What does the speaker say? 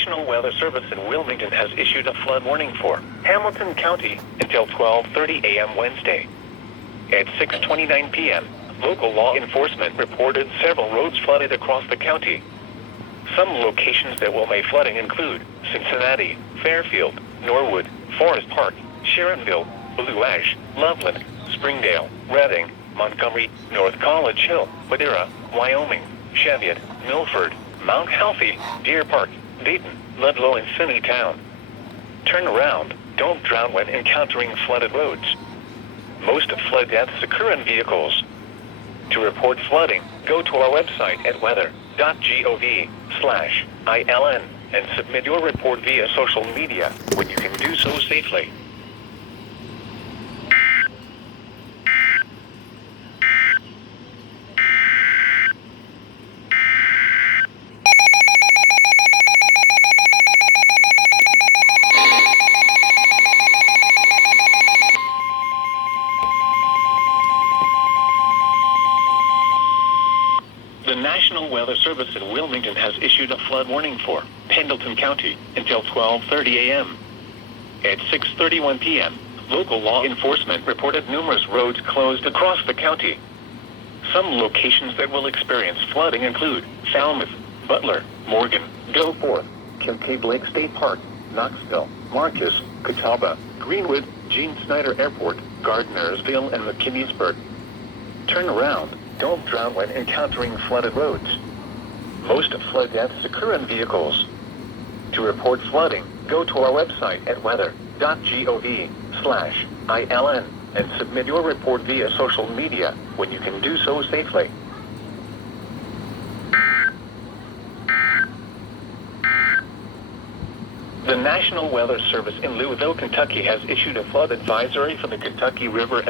National Weather Service in Wilmington has issued a flood warning for Hamilton County until 12:30 a.m. Wednesday. At 6:29 p.m., local law enforcement reported several roads flooded across the county. Some locations that will make flooding include Cincinnati, Fairfield, Norwood, Forest Park, Sharonville, Blue Ash, Loveland, Springdale, Reading, Montgomery, North College Hill, Madera, Wyoming, Cheviot, Milford, Mount Healthy, Deer Park, Dayton, Ludlow, and Finneytown. Turn around. Don't drown when encountering flooded roads. Most flood deaths occur in vehicles. To report flooding, go to our website at weather.gov/ILN and submit your report via social media when you can do so safely. The National Weather Service in Wilmington has issued a flood warning for Pendleton County until 12:30 a.m. At 6:31 p.m., local law enforcement reported numerous roads closed across the county. Some locations that will experience flooding include Falmouth, Butler, Morgan, Goforth, Kincaid Lake State Park, Knoxville, Marcus, Catawba, Greenwood, Gene Snyder Airport, Gardnersville, and McKinney'sburg. Turn around. Don't drown when encountering flooded roads. Most flood deaths occur in vehicles. To report flooding, go to our website at weather.gov/ILN and submit your report via social media when you can do so safely. The National Weather Service in Louisville, Kentucky has issued a flood advisory for the Kentucky River